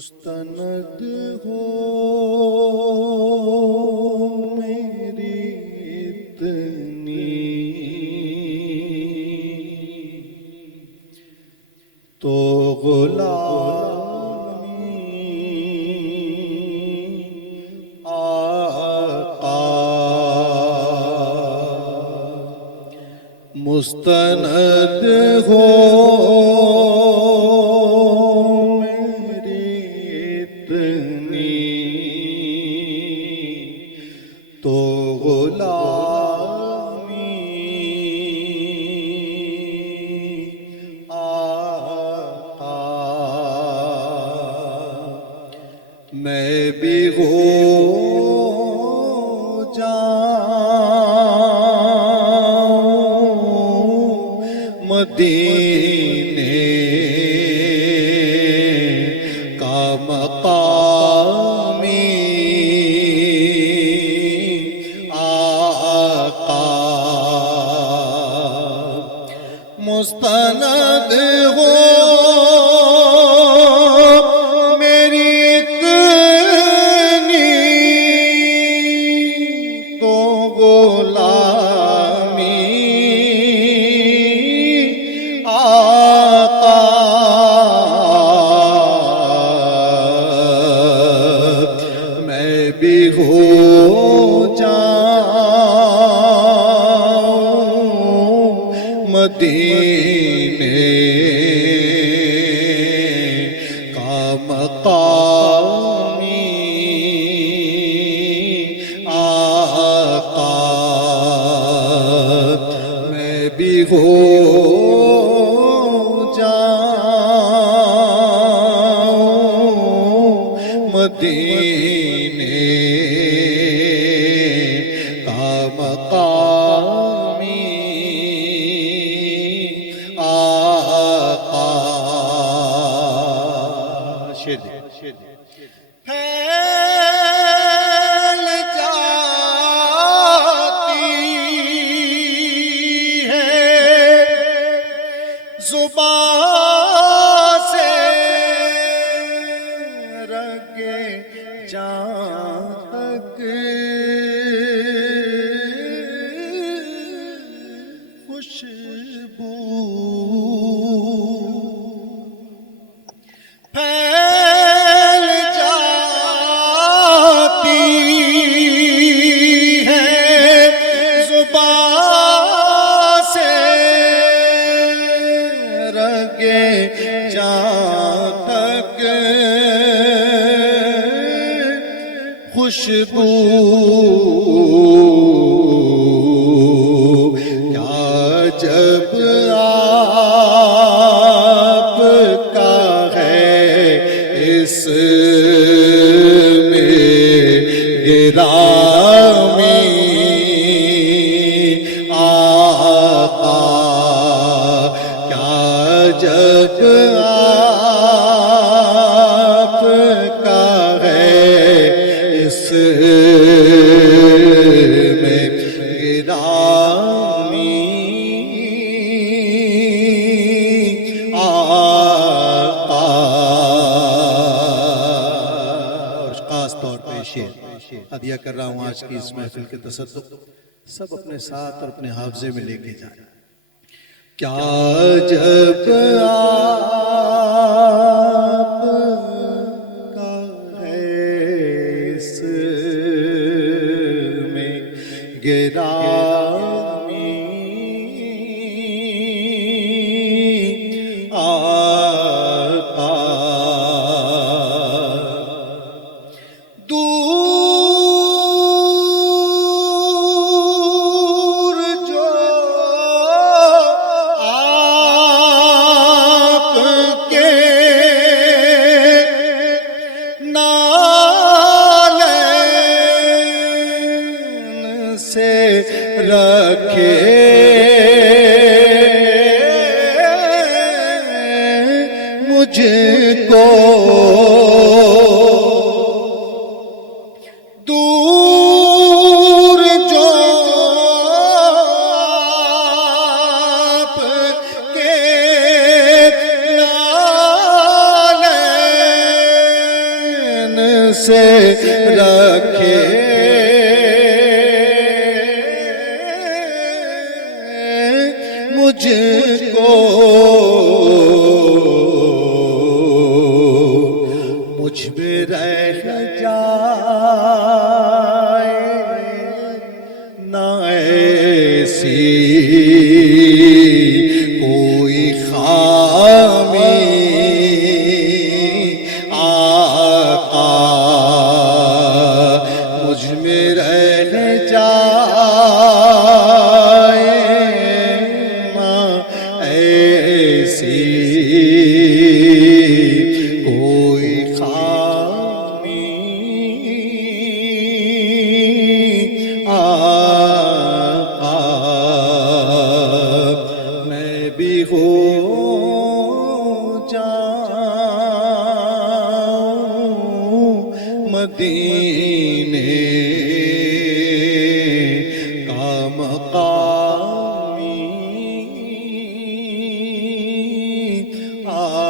مستند ہو میری اتنی تو غلامی آقا مستند ہو تو غلامی آقا میں بھی ہو جاؤں مدینے کا مقامی مستند ہو میری اتنی تو غلامی آقا میں بھی ہو جاؤں مدینے کا مقامی آقا میں بھی ہو جاؤں مدینے کا مقامی پھیل جاتی ہے زبان سے رگے جان تک خوشبو خوشبو کیا جب آپ کا ہے اس میں گرامی آقا کیا جب آپ کا ہے اس میں گرامی آقا اور خاص طور پہ شعر ہدیہ کر رہا ہوں آج کی اس محفل کے تصدق سب اپنے ساتھ اور اپنے حافظے میں لے کے جائیں کیا جب آپ کا ہے اس میں گرامی آقا دور جو آپ کے نالین سے رکھے مجھ کو دور جو آپ کے نالین سے رکھے مجھ کو، مجھ میں رہ جائے نہ ایسی کوئی خامی آقا، مجھ میں رہ جائے نہ ایسی کوئی خامی آقا، میں بھی ہو جاؤں مدینے کا مقامی آقا۔